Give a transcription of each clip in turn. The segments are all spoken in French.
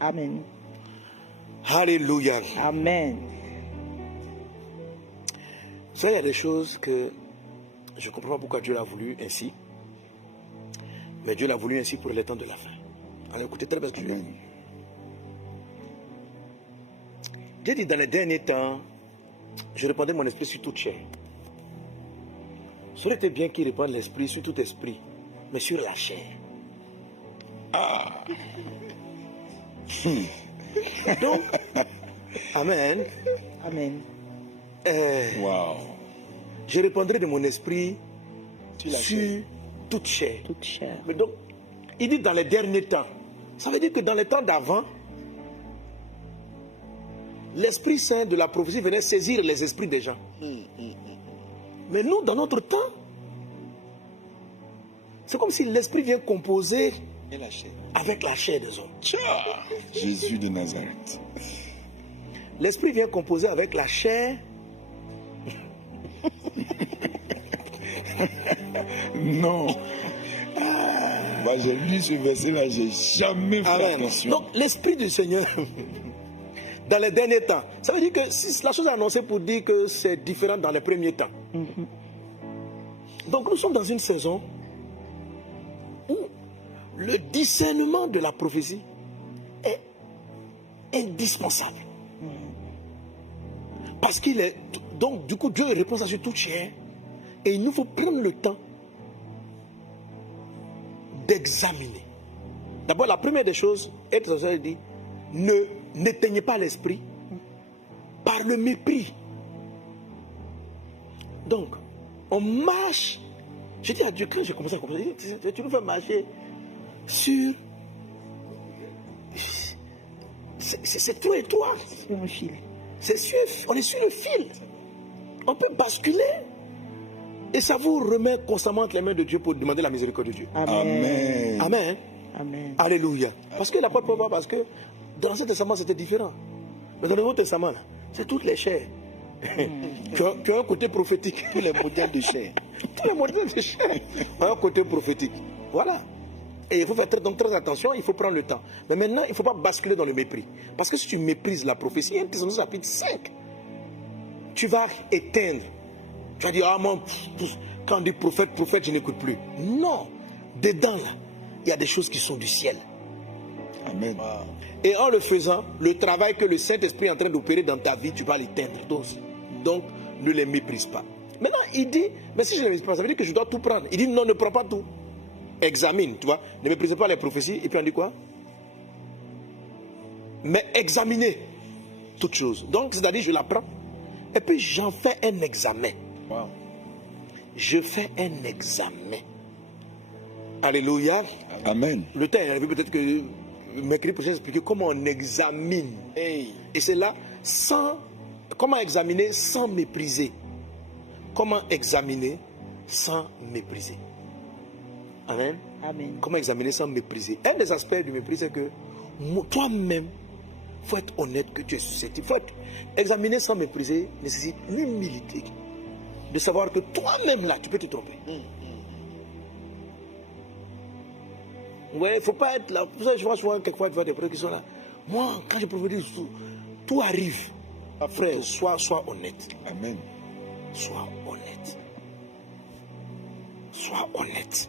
Amen. Alléluia. Amen. Ça, il y a des choses que je ne comprends pas pourquoi Dieu l'a voulu ainsi. Mais Dieu l'a voulu ainsi pour les temps de la fin. Alors écoutez très bien ce que je dis. Dieu dit dans les derniers temps, je répandais mon esprit sur toute chair. Ça aurait été bien qu'il répande l'esprit sur tout esprit, mais sur la chair. Donc, Amen. Amen. Wow. Je répandrai de mon esprit Sur la sur chair. toute chair. Toute chair. Mais donc, il dit dans les derniers temps. Ça veut dire que dans les temps d'avant, l'Esprit Saint de la prophétie venait saisir les esprits des gens. Mais nous, dans notre temps, c'est comme si l'Esprit vient composer Et la chair. avec la chair des hommes. Jésus de Nazareth. L'Esprit vient composer avec la chair. Non. Bah, j'ai lu ce verset-là, j'ai jamais fait Amen. attention. Donc, l'Esprit du Seigneur, dans les derniers temps, ça veut dire que si la chose est annoncée pour dire que c'est différent dans les premiers temps. Donc, nous sommes dans une saison où le discernement de la prophétie est indispensable. Parce qu'il est. Donc, du coup, Dieu répond à sur toute chair. Et il nous faut prendre le temps d'examiner. D'abord, la première des choses, être dit, n'éteignez pas l'esprit par le mépris. Donc, on marche. J'ai dit à Dieu, quand j'ai commencé à comprendre, tu nous fais marcher sur. C'est toi et toi. Sur un fil. On est sur le fil. On peut basculer. Et ça vous remet constamment entre les mains de Dieu pour demander la miséricorde de Dieu. Amen. Amen. Amen. Alléluia. Parce que l'apôtre Paul, parce que dans l'Ancien Testament, c'était différent. Mais dans le Nouveau Testament, là, c'est toutes les chairs qui ont un côté prophétique. Tous les modèles de chair. Tous les modèles de chair ont un côté prophétique. Voilà. Et il faut faire donc très attention, il faut prendre le temps. Mais maintenant, il ne faut pas basculer dans le mépris. Parce que si tu méprises la prophétie, 1 Thessaloniciens chapitre 5, tu vas éteindre. Tu vas dire, ah mon, quand on dit prophète, je n'écoute plus. Non. Dedans, là, il y a des choses qui sont du ciel. Amen. Et en le faisant, le travail que le Saint-Esprit est en train d'opérer dans ta vie, tu vas l'éteindre. Donc, ne les méprise pas. Maintenant, il dit, mais si je ne les méprise pas, ça veut dire que je dois tout prendre. Il dit, non, ne prends pas tout. Examine, tu vois. Ne méprise pas les prophéties. Et puis on dit quoi? Mais examinez toutes choses. Donc, c'est-à-dire, je la prends. Et puis, j'en fais un examen. Wow. Je fais un examen. Alléluia. Amen. Le temps est arrivé, peut-être que mercredi prochain, expliquer comment on examine. Hey. Et c'est là, comment examiner sans mépriser. Comment examiner sans mépriser. Amen. Amen. Comment examiner sans mépriser. Un des aspects du mépris, c'est que toi-même, il faut être honnête que tu es susceptible. Examiner sans mépriser nécessite l'humilité. De savoir que toi-même, là, tu peux te tromper. Ouais, il ne faut pas être là. Pour ça, je vois souvent quelquefois des frères qui sont là. Moi, quand je prophétise, tout arrive. Frère, sois honnête. Amen. Sois honnête. Sois honnête.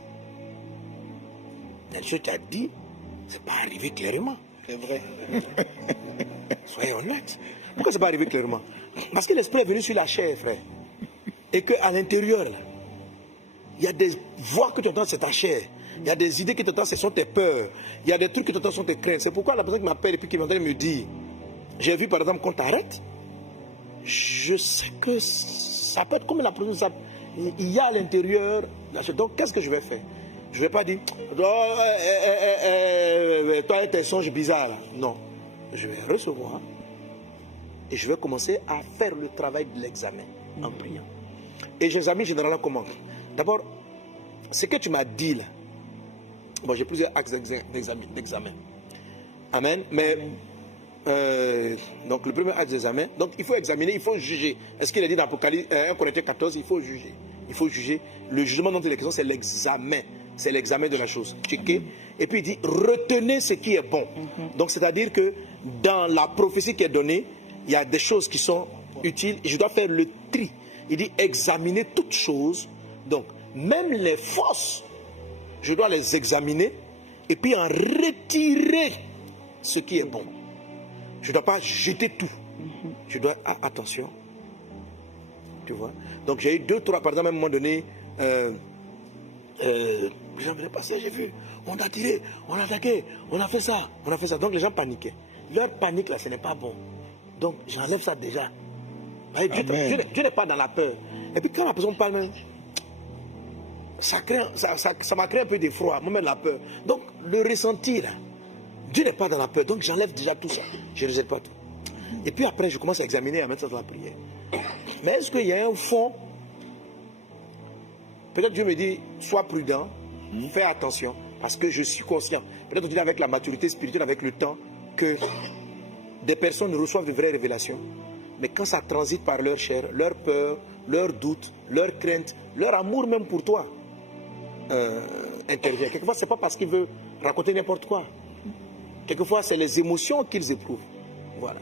Ce que tu as dit, ce n'est pas arrivé clairement. C'est vrai. Soyez honnête. Pourquoi ce n'est pas arrivé clairement? Parce que l'esprit est venu sur la chair, frère. Et qu'à l'intérieur, il y a des voix que tu entends, c'est ta chair. Il y a des idées que tu entends, ce sont tes peurs. Il y a des trucs que tu entends, ce sont tes craintes. C'est pourquoi la personne qui m'appelle et puis qui m'entend me dit, j'ai vu par exemple qu'on t'arrête. Je sais que ça peut être comme la personne. Il y a à l'intérieur. Donc qu'est-ce que je vais faire? Je ne vais pas dire, toi et tes songes bizarres. Non. Je vais recevoir et je vais commencer à faire le travail de l'examen en priant. Et j'examine généralement comment? D'abord, ce que tu m'as dit là, bon, j'ai plusieurs axes d'examen. Amen. Mais, donc le premier axe d'examen, donc il faut examiner, il faut juger. Est-ce qu'il est dit dans Apocalypse 1 Corinthiens 14, il faut juger. Il faut juger. Le jugement dont il est question, c'est l'examen. c'est l'examen de la chose. Checker. Et puis il dit, retenez ce qui est bon. Donc c'est-à-dire que dans la prophétie qui est donnée, il y a des choses qui sont utiles et je dois faire le tri. Il dit, examiner toutes choses. Donc, même les fausses, je dois les examiner et puis en retirer ce qui est bon. Je ne dois pas jeter tout. Je dois, attention. Tu vois. Donc j'ai eu 2, 3, par exemple, à un moment donné, les gens venaient passer, j'ai vu, on a tiré, on a attaqué, on a fait ça, on a fait ça. Donc les gens paniquaient. Leur panique là, ce n'est pas bon. Donc j'enlève ça déjà. Dieu n'est pas dans la peur. Et puis quand la personne parle même, ça m'a créé un peu d'effroi, moi-même la peur. Donc le ressenti là, Dieu n'est pas dans la peur. Donc j'enlève déjà tout ça. Je ne rejette pas tout. Et puis après, je commence à examiner, à mettre ça dans la prière. Mais est-ce qu'il y a un fond? Peut-être Dieu me dit, sois prudent, fais attention, parce que je suis conscient. Peut-être on dit avec la maturité spirituelle, avec le temps, que des personnes reçoivent de vraies révélations. Mais quand ça transite par leur chair, leur peur, leur doute, leur crainte, leur amour même pour toi intervient. Quelquefois, ce n'est pas parce qu'ils veulent raconter n'importe quoi. Quelquefois, c'est les émotions qu'ils éprouvent. Voilà.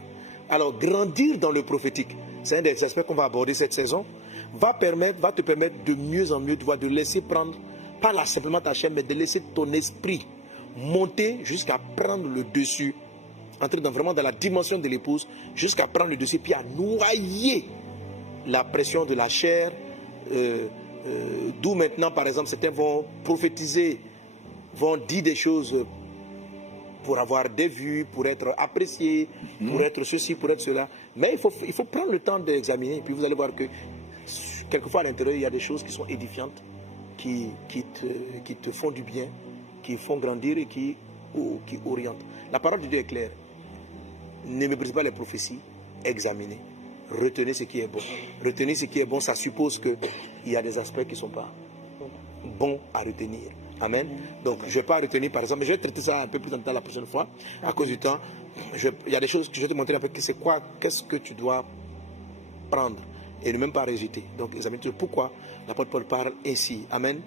Alors, grandir dans le prophétique, c'est un des aspects qu'on va aborder cette saison, va te permettre de mieux en mieux, de laisser prendre, pas là simplement ta chair, mais de laisser ton esprit monter jusqu'à prendre le dessus, entrer vraiment dans la dimension de l'épouse, jusqu'à prendre le dessus, puis à noyer la pression de la chair, d'où maintenant, par exemple, certains vont prophétiser, vont dire des choses pour avoir des vues, pour être apprécié, pour être ceci, pour être cela. Mais il faut prendre le temps d'examiner. Et puis vous allez voir que quelquefois à l'intérieur, il y a des choses qui sont édifiantes, qui te font du bien, qui font grandir et qui orientent. La parole de Dieu est claire. Ne méprisez pas les prophéties, examinez. Retenez ce qui est bon. Retenez ce qui est bon, ça suppose qu'il y a des aspects qui ne sont pas bons à retenir. Amen. Donc, je ne vais pas retenir, par exemple, mais je vais traiter ça un peu plus en détail la prochaine fois, à cause du temps. Il y a des choses que je vais te montrer un peu, qu'est-ce que tu dois prendre et ne même pas rejeter. Donc, examine pourquoi l'apôtre Paul parle ainsi. Amen.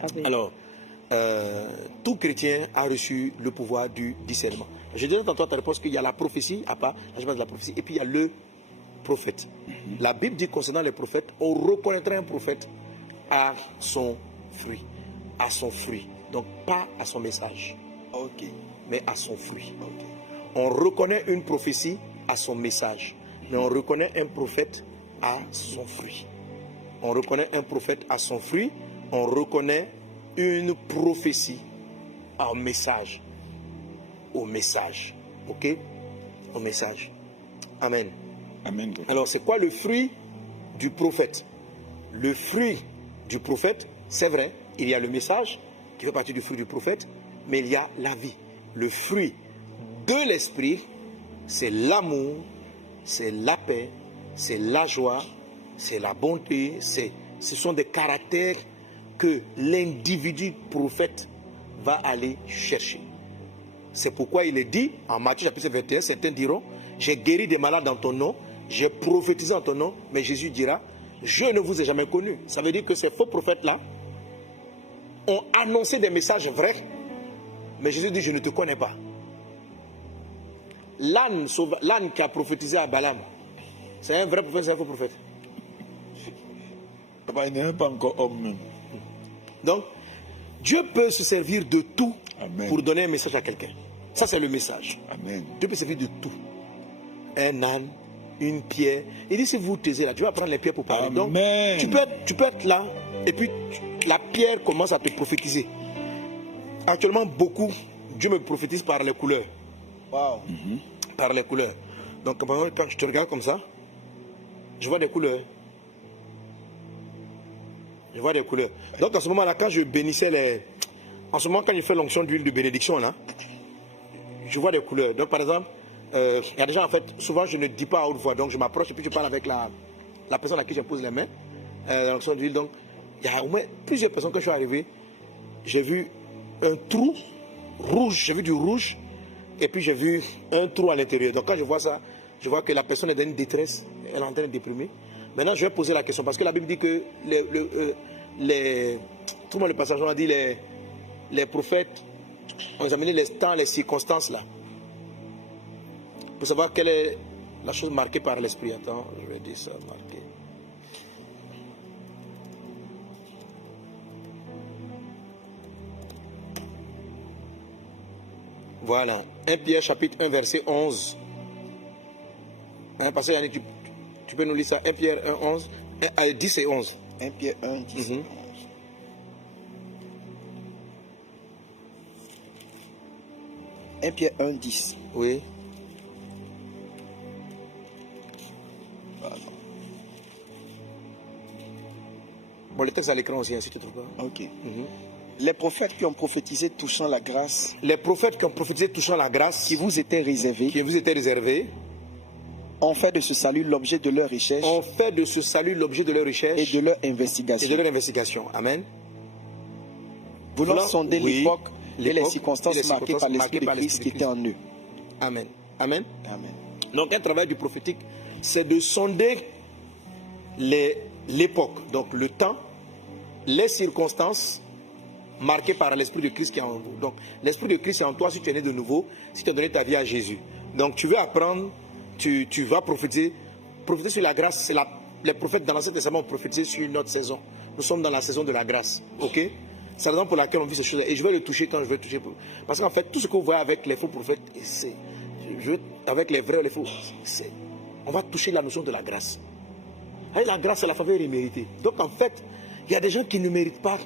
Amen. Alors, tout chrétien a reçu le pouvoir du discernement. Je disais tantôt à ta réponse qu'il y a la prophétie, à part, là je parle de la prophétie, et puis il y a le prophète. La Bible dit concernant les prophètes, on reconnaîtra un prophète à son fruit. À son fruit. Donc pas à son message. Ok. Mais à son fruit. Okay. On reconnaît une prophétie à son message. Mais on reconnaît un prophète à son fruit. On reconnaît un prophète à son fruit. On reconnaît une prophétie au message. Au message. Ok? Au message. Amen. Amen. Alors c'est quoi le fruit du prophète? Le fruit du prophète, c'est vrai, il y a le message qui fait partie du fruit du prophète, mais il y a la vie. Le fruit de l'esprit, c'est l'amour, c'est la paix, c'est la joie, c'est la bonté, ce sont des caractères que l'individu prophète va aller chercher. C'est pourquoi il est dit, en Matthieu chapitre 21, certains diront, j'ai guéri des malades en ton nom, j'ai prophétisé en ton nom, mais Jésus dira, je ne vous ai jamais connu. Ça veut dire que ces faux prophètes-là ont annoncé des messages vrais, mais Jésus dit, je ne te connais pas. L'âne qui a prophétisé à Balaam, c'est un vrai prophète, c'est un faux prophète. Il n'est pas encore homme même. Donc, Dieu peut se servir de tout. Amen. Pour donner un message à quelqu'un. Ça, c'est le message. Amen. Dieu peut se servir de tout. Un âne, une pierre. Il dit, si vous taisez là, Dieu va prendre les pierres pour parler. Amen. Donc, tu peux être là, et puis la pierre commence à te prophétiser. Actuellement, beaucoup, Dieu me prophétise par les couleurs. Wow. Par les couleurs. Donc, quand je te regarde comme ça, je vois des couleurs. Je vois des couleurs. Donc, en ce moment-là, quand je bénissais les... En ce moment, quand je fais l'onction d'huile de bénédiction, là, je vois des couleurs. Donc, par exemple, il y a des gens, en fait, souvent, je ne dis pas à haute voix. Donc, je m'approche et puis je parle avec la personne à qui je pose les mains. L'onction d'huile. Donc, il y a au moins plusieurs personnes quand je suis arrivé. J'ai vu un trou rouge. J'ai vu du rouge. Et puis, j'ai vu un trou à l'intérieur. Donc, quand je vois ça, je vois que la personne est dans une détresse. Elle est en train de déprimer. Maintenant, je vais poser la question. Parce que la Bible dit que tout le monde, le passage, on a dit les prophètes ont examiné les temps, les circonstances là. Pour savoir quelle est la chose marquée par l'esprit. Attends, je vais dire ça, marqué. Voilà, 1 Pierre chapitre 1 verset 11. Hein, parce que Yannick, tu peux nous lire ça, 1 Pierre 1, 11, 10 et 11. 1 Pierre 1, 10 et 11. 1 Pierre 1, 10. Oui. Pardon. Bon, le texte à l'écran aussi, hein, si tu ne trouves pas. Ok. Les prophètes qui ont prophétisé touchant la grâce Les prophètes qui ont prophétisé touchant la grâce qui vous était réservée qui vous était réservée ont fait de ce salut l'objet de leur recherche ont fait de ce salut l'objet de leur recherche et de leur et investigation. de leur investigation. Amen. Voulant sonder oui, l'époque et les l'époque circonstances et les marquées par circonstances l'Esprit de marquées par Christ qui l'Esprit de était en eux. Amen. Amen. Amen. Donc, un travail du prophétique, c'est de sonder l'époque, donc le temps, les circonstances marquées par l'Esprit de Christ qui est en vous. Donc, l'Esprit de Christ est en toi si tu es né de nouveau, si tu as donné ta vie à Jésus. Donc, tu veux apprendre, tu vas prophétiser. Prophétiser sur la grâce, c'est les prophètes dans l'Ancien Testament ont prophétisé sur une autre saison. Nous sommes dans la saison de la grâce. Ok? C'est la raison pour laquelle on vit ces choses-là. Et je vais le toucher quand je vais le toucher. Parce qu'en fait, tout ce que vous voyez avec les faux prophètes, avec les vrais ou les faux, on va toucher la notion de la grâce. Et la grâce, c'est la faveur imméritée. Donc en fait, il y a des gens qui ne méritent pas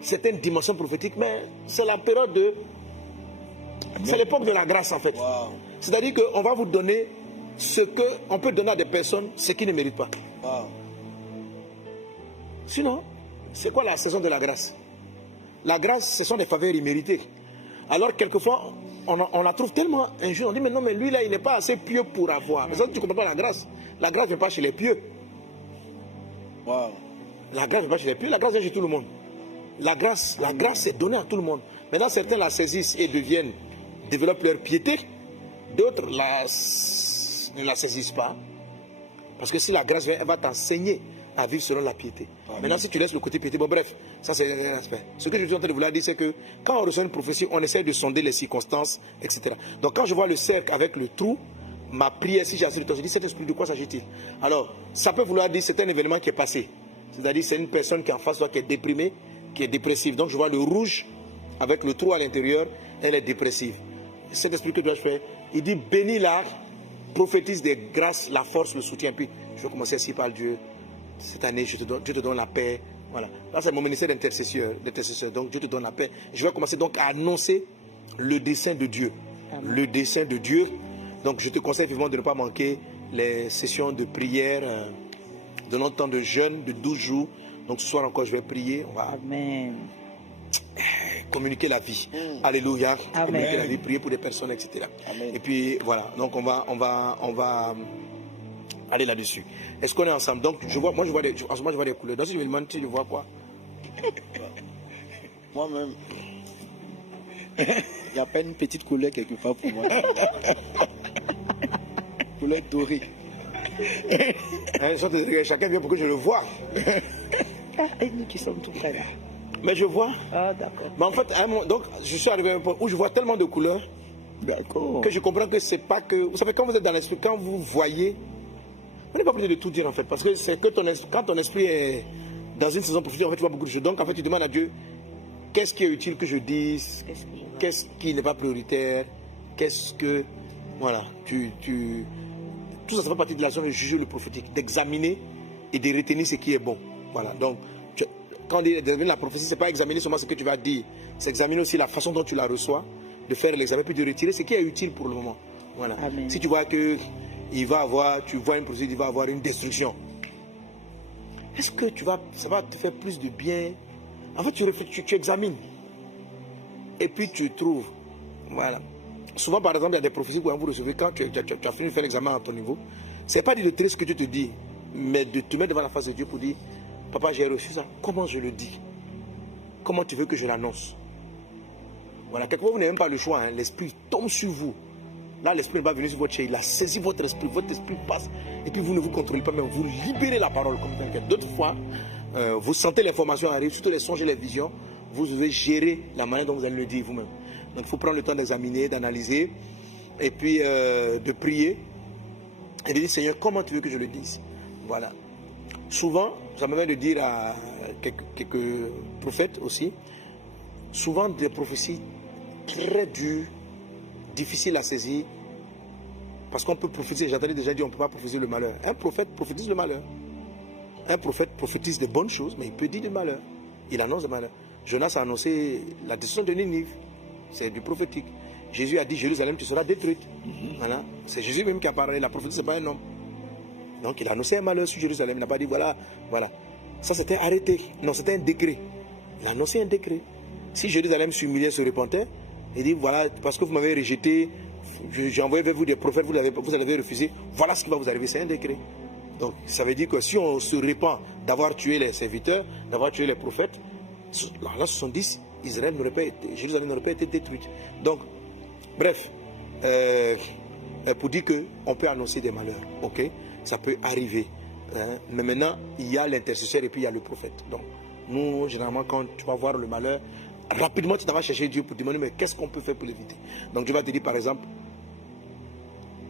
certaines dimensions prophétiques, mais c'est la période de... C'est l'époque de la grâce en fait. Wow. C'est-à-dire qu'on va vous donner ce qu'on peut donner à des personnes, ce qui ne méritent pas. Wow. Sinon, c'est quoi la saison de la grâce? La grâce, ce sont des faveurs imméritées. Alors, quelquefois, on la trouve tellement injuste. On dit, mais non, mais lui, là, il n'est pas assez pieux pour avoir. Mais ça, tu ne comprends pas la grâce. La grâce ne vient pas chez les pieux. Wow. La grâce ne vient pas chez les pieux. La grâce vient chez tout le monde. La grâce est donnée à tout le monde. Maintenant, certains la saisissent et développent leur piété. D'autres ne la saisissent pas. Parce que si la grâce vient, elle va t'enseigner à vivre selon la piété. Maintenant, si tu laisses le côté piété, bon bref, ça c'est un aspect. Ce que je suis en train de vous dire, c'est que quand on reçoit une prophétie, on essaie de sonder les circonstances, etc. Donc quand je vois le cercle avec le trou, ma prière, si j'ai assez de temps, je dis, cet esprit, de quoi s'agit-il? Alors, ça peut vouloir dire, c'est un événement qui est passé. C'est-à-dire, c'est une personne qui est en face de toi, qui est déprimée, qui est dépressive. Donc je vois le rouge avec le trou à l'intérieur, elle est dépressive. Cet esprit que dois-je faire? Il dit, bénis l'art, prophétise des grâces, la force, le soutien. Puis, je vais commencer ainsi par Dieu. Cette année, Dieu te donne la paix. Voilà. Là, c'est mon ministère d'intercesseur. Donc, Dieu te donne la paix. Je vais commencer donc à annoncer le dessein de Dieu. Amen. Le dessein de Dieu. Donc, je te conseille vivement de ne pas manquer les sessions de prière, de notre temps de jeûne, de 12 jours. Donc, ce soir encore, je vais prier. On va Amen. Communiquer la vie. Alléluia. Amen. Communiquer la vie, prier pour des personnes, etc. Amen. Et puis, voilà. Donc, on va aller là-dessus. Est-ce qu'on est ensemble? Donc, en ce moment, je vois des couleurs. Donc, si je me demande, tu vois quoi? Moi-même, il n'y a pas une petite couleur quelque part pour moi. Couleur dorée. Chacun vient pour que je le vois. Et nous qui sommes tout près là. Mais je vois. Ah, d'accord. Mais en fait, donc, je suis arrivé à un point où je vois tellement de couleurs que je comprends que c'est pas que... Vous savez, quand vous êtes dans l'esprit, quand vous voyez... On n'est pas obligé de tout dire en fait, parce que c'est que quand ton esprit est dans une saison prophétique, en fait, tu vois beaucoup de choses. Donc en fait, tu demandes à Dieu, qu'est-ce qui est utile que je dise, qu'est-ce qui n'est pas prioritaire, qu'est-ce que... Voilà, tout ça fait partie de l'action de juger le prophétique, d'examiner et de retenir ce qui est bon. Voilà, donc quand on dit d'examiner la prophétie, ce n'est pas examiner seulement ce que tu vas dire, c'est examiner aussi la façon dont tu la reçois, de faire l'examen, puis de retirer ce qui est utile pour le moment. Voilà. Amen. Si tu vois que tu vois une procédure, il va avoir une destruction. Est-ce que ça va te faire plus de bien? En fait, tu examines. Et puis tu trouves. Voilà. Souvent, par exemple, il y a des prophéties que vous recevez quand tu as fini de faire l'examen à ton niveau. Ce n'est pas de retirer ce que Dieu te dit, mais de te mettre devant la face de Dieu pour dire, papa, j'ai reçu ça. Comment je le dis? Comment tu veux que je l'annonce? Voilà. Quelquefois, vous n'avez même pas le choix. Hein. L'esprit tombe sur vous. Là, l'esprit va venir sur votre chair, il a saisi votre esprit passe, et puis vous ne vous contrôlez pas, mais vous libérez la parole comme quelqu'un. D'autres fois, vous sentez l'information arriver, surtout les songes et les visions, vous devez gérer la manière dont vous allez le dire vous-même. Donc il faut prendre le temps d'examiner, d'analyser, et puis de prier, et de dire, Seigneur, comment tu veux que je le dise? Voilà. Souvent, ça me vient de dire à quelques prophètes aussi, souvent des prophéties très dures, difficiles à saisir, parce qu'on peut prophétiser, j'entendais déjà dire, on ne peut pas prophétiser le malheur. Un prophète prophétise le malheur. Un prophète prophétise de bonnes choses, mais il peut dire du malheur. Il annonce le malheur. Jonas a annoncé la destruction de Ninive. C'est du prophétique. Jésus a dit, Jérusalem, tu seras détruite. Voilà. C'est Jésus même qui a parlé. La prophétie, ce n'est pas un homme. Donc, il a annoncé un malheur sur Jérusalem. Il n'a pas dit, voilà, voilà. Ça, c'était arrêté. Non, c'était un décret. Il a annoncé un décret. Si Jérusalem s'humiliait, se repentait, il dit, voilà, parce que vous m'avez rejeté, j'ai envoyé vers vous des prophètes, vous l'avez refusé, voilà ce qui va vous arriver, c'est un décret. Donc, ça veut dire que si on se répand d'avoir tué les serviteurs, d'avoir tué les prophètes, en l'an 70, Jérusalem n'aurait pas été détruite. Donc, bref, pour dire qu'on peut annoncer des malheurs, ok? Ça peut arriver. Hein? Mais maintenant, il y a l'intercesseur et puis il y a le prophète. Donc, nous, généralement, quand tu vas voir le malheur, rapidement, tu vas chercher Dieu pour te demander, mais qu'est-ce qu'on peut faire pour l'éviter? Donc, Dieu va te dire, par exemple,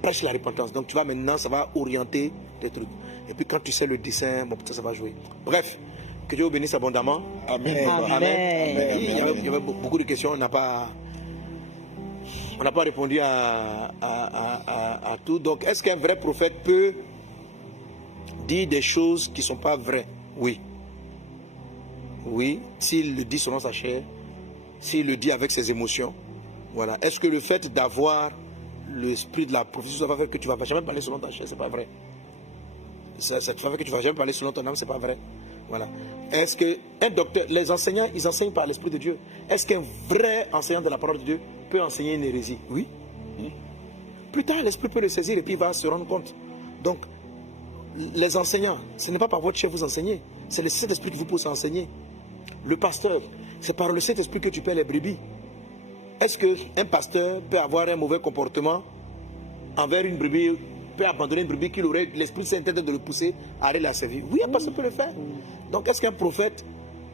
prêche la repentance. Donc, tu vas maintenant, ça va orienter tes trucs. Et puis, quand tu sais le dessin, bon, ça va jouer. Bref, que Dieu vous bénisse abondamment. Amen. Amen. Il y avait beaucoup de questions, on n'a pas répondu à tout. Donc, est-ce qu'un vrai prophète peut dire des choses qui ne sont pas vraies? Oui. Oui, s'il le dit selon sa chair, s'il le dit avec ses émotions. Voilà. Est-ce que le fait d'avoir l'esprit de la prophétie, ça va faire que tu ne vas jamais parler selon ta chair? C'est pas vrai. Ça va faire que tu ne vas jamais parler selon ton âme, c'est pas vrai. Voilà. Est-ce qu'un docteur, les enseignants, ils enseignent par l'Esprit de Dieu. Est-ce qu'un vrai enseignant de la parole de Dieu peut enseigner une hérésie? Oui. Plus tard, l'Esprit peut le saisir et puis il va se rendre compte. Donc, les enseignants, ce n'est pas par votre chef vous enseignez, c'est le Saint-Esprit qui vous pousse à enseigner. Le pasteur, c'est par le Saint-Esprit que tu perds les brebis. Est-ce qu'un pasteur peut avoir un mauvais comportement envers une brebis, peut abandonner une brebis qu'il aurait l'Esprit Saint de le pousser à aller la servir? Oui, un pasteur peut le faire. Donc, est-ce qu'un prophète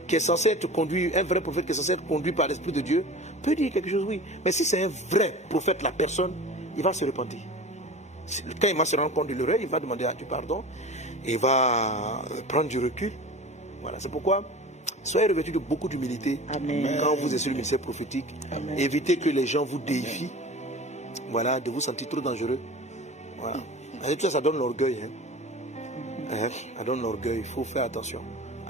qui est censé être conduit, un vrai prophète qui est censé être conduit par l'Esprit de Dieu, peut dire quelque chose? Oui. Mais si c'est un vrai prophète, la personne, il va se repentir. Quand il va se rendre compte de l'erreur, il va demander à Dieu pardon, et il va prendre du recul. Voilà, c'est pourquoi soyez revêtus de beaucoup d'humilité quand vous êtes sur le ministère prophétique. Amen. Évitez que les gens vous déifient, voilà, de vous sentir trop dangereux. Voilà. Et tout ça, ça donne l'orgueil. Ça donne l'orgueil, il faut faire attention.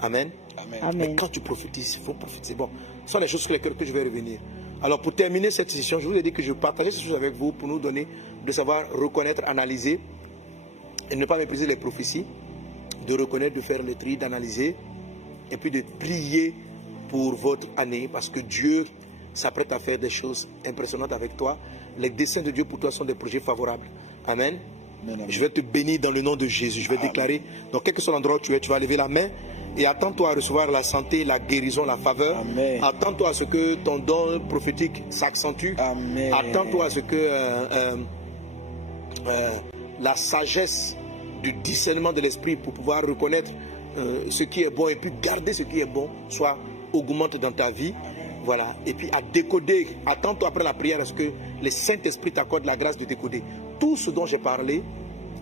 Amen. Amen. Mais quand tu prophétises, il faut prophétiser. Bon, ce sont les choses sur lesquelles que je vais revenir. Alors, pour terminer cette session, je vous ai dit que je partageais ces choses avec vous pour nous donner de savoir reconnaître, analyser et ne pas mépriser les prophéties, de reconnaître, de faire le tri, d'analyser et puis de prier pour votre année parce que Dieu s'apprête à faire des choses impressionnantes avec toi. Les desseins de Dieu pour toi sont des projets favorables. Amen. Amen. Je vais te bénir dans le nom de Jésus. Je vais déclarer, dans quel que soit l'endroit où tu es, tu vas lever la main et attends-toi à recevoir la santé, la guérison, la faveur. Amen. Attends-toi à ce que ton don prophétique s'accentue. Amen. Attends-toi à ce que la sagesse du discernement de l'esprit pour pouvoir reconnaître ce qui est bon et puis garder ce qui est bon soit augmente dans ta vie. Voilà. Et puis à décoder, attends-toi après la prière à ce que le Saint-Esprit t'accorde la grâce de décoder. Tout ce dont j'ai parlé,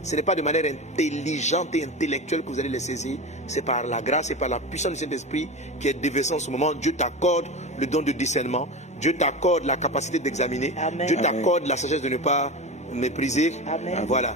ce n'est pas de manière intelligente et intellectuelle que vous allez les saisir. C'est par la grâce et par la puissance du Saint-Esprit qui est déversée en ce moment. Dieu t'accorde le don de discernement. Dieu t'accorde la capacité d'examiner. Dieu t'accorde la sagesse de ne pas mépriser. Amen. Voilà.